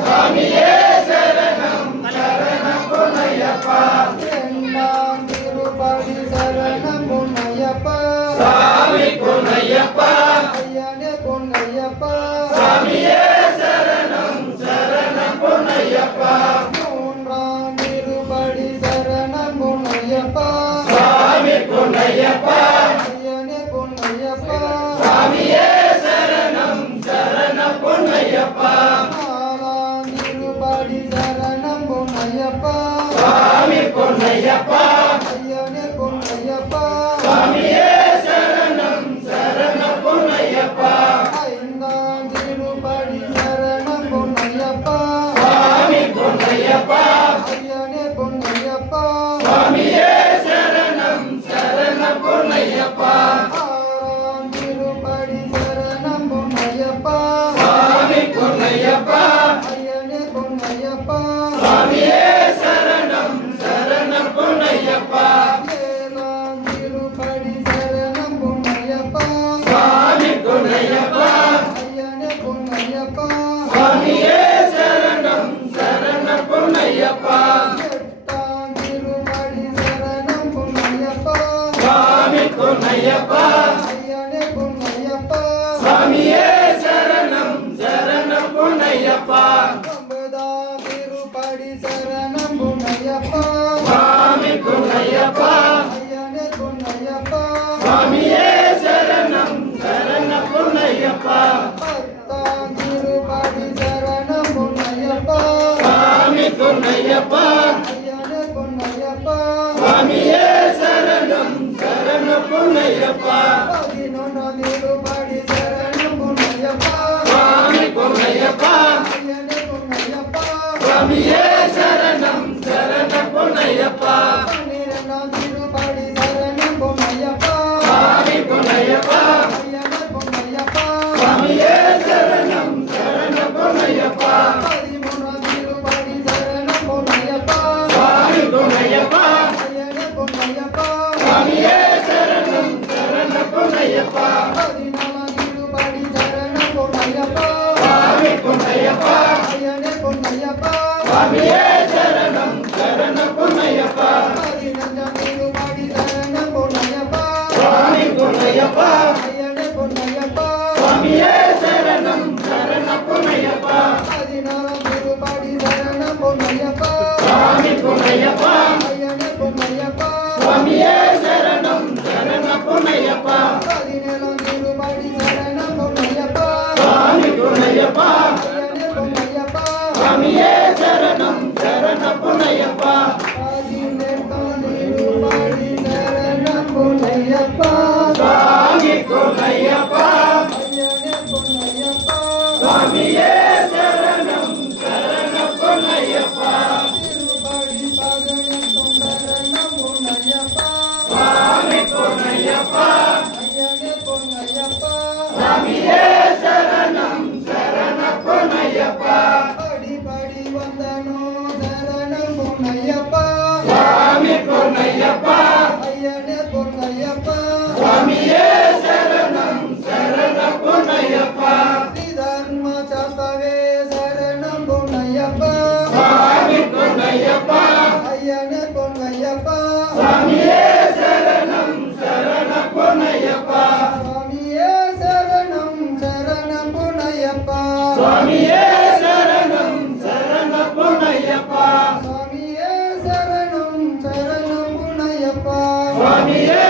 சுவாமியே சரணம் சரணம் பொன்னையப்பா இரண்டாம் திருப்படி சரணம் பொன்னையப்பா சாமி பொன்னையப்பா ஐயனே பொன்னையப்பா சுவாமியே சரணம் சரணம் பொன்னையப்பா மூன்றாம் திருப்படி சரணம் பொன்னையப்பா சாமி பொன்னையப்பா ஐயனே பொன்னையப்பா சுவாமியே சரணம் சரணம் பொன்னையப்பா நாலாம் திருப்படி சரணம் பொன்னையப்பா சுவாமி பொன்னையப்பா ஐயனே பொன்னையப்பா சுவாமியே சரணம் சரணம் பொன்னையப்பா ஐந்தாம் திருப்படி சரணம் பொன்னையப்பா சுவாமி பொன்னையப்பா ஐயனே பொன்னையப்பா சுவாமியே சரணம் சரணம் பொன்னையப்பா ஆறாம் திருப்படி சரணம் பொன்னையப்பா சுவாமி பொன்னையப்பா ஐயனே பொன்னையப்பா சுவாமியே சரணம் சரணம் பொன்னையப்பா ஏழாம் திருப்படி சரணம் பொன்னையப்பா சுவாமி பொன்னையப்பா ஐயனே பொன்னையப்பா சுவாமியே சரணம் சரணம் பொன்னையப்பா எட்டாம் திருப்படி சரணம் பொன்னையப்பா சுவாமி பொன்னையப்பா ஐயனே பொன்னையப்பா சுவாமியே சரணம் சரணம் பொன்னையப்பா ஒன்பதாம் திருப்படி சரணம் பொன்னையப்பா சுவாமி பொன்னையப்பா ஐயனே பொன்னையப்பா சுவாமியே சரணம் சரணம் பொன்னையப்பா பத்தாம் திருப்படி சரணம் பொன்னையப்பா சுவாமி பொன்னையப்பா ஐயனே பொன்னையப்பா சுவாமியே சரணம் சரணம் பொன்னையப்பா பதினொன்றாம் திருப்படி சரணம் பொன்னையப்பா சுவாமி பொன்னையப்பா ஐயனே பொன்னையப்பா சுவாமியே சரணம் சரணம் பொன்னையப்பா பன்னிரெண்டாம் திருப்படி சரணம் பொன்னையப்பா சுவாமி பொன்னையப்பா ஐயனே பொன்னையப்பா சுவாமியே சரணம் சரணம் பொன்னையப்பா பதிமூன்றாம் திருப்படி சரணம் பொன்னையப்பா சுவாமி பொன்னையப்பா ஐயனே பொன்னையப்பா சுவாமியே சரணம் சரணம் பொன்னையப்பா பதினாலாம் திருப்படி சரணம் பொன்னையப்பா சுவாமி பொன்னையப்பா ஐயனே பொன்னையப்பா சுவாமியே சரணம் சரணம் பொன்னையப்பா பதினஞ்சாம் திருப்படி சரணம் பொன்னையப்பா சுவாமி பொன்னையப்பா ஐயனே பொன்னையப்பா சுவாமியே சரணம் சரணம் பொன்னையப்பா பதினாறாம் திருப்படி சரணம் பொன்னையப்பா சுவாமி பொன்னையப்பா ஐயனே பொன்னையப்பா சுவாமியே சரணம் சரணம் பொன்னையப்பா பதினேழாம் திருப்படி சரணம் பொன்னையப்பா சுவாமி பொன்னையப்பா ஐயனே பொன்னையப்பா சுவாமியே சரணம் சரணம் பொன்னையப்பா பதினெட்டாம் திருப்படி சரணம் பொன்னையப்பா சுவாமி பொன்னையப்பா ஐயனே பொன்னையப்பா சுவாமியே சரணம் சரணம் பொன்னையப்பா திருப்படி பதினெட்டும் சரணம் பொன்னையப்பா சுவாமி பொன்னையப்பா ஐயனே பொன்னையப்பா சுவாமியே சரணம் சரணம் பொன்னையப்பா படி படி வந்தனோ சரணம் பொன்னையப்பா சுவாமி பொன்னையப்பா ஐயனே பொன்னையப்பா சுவாமியே சரணம் சரணம் பொன்னையப்பா தர்ம சாஸ்தவே சரணம் பொன்னையப்பா சுவாமி பொன்னையப்பா ஐயனே பொன்னையப்பா சுவாமியே சரணம் சரணம் பொன்னையப்பா சுவாமியே சரணம் சரணம் பொன்னையப்பா சுவாமியே சரணம் சரணம் பொன்னையப்பா சுவாமியே சரணம் சரணம் பொன்னையப்பா சுவாமியே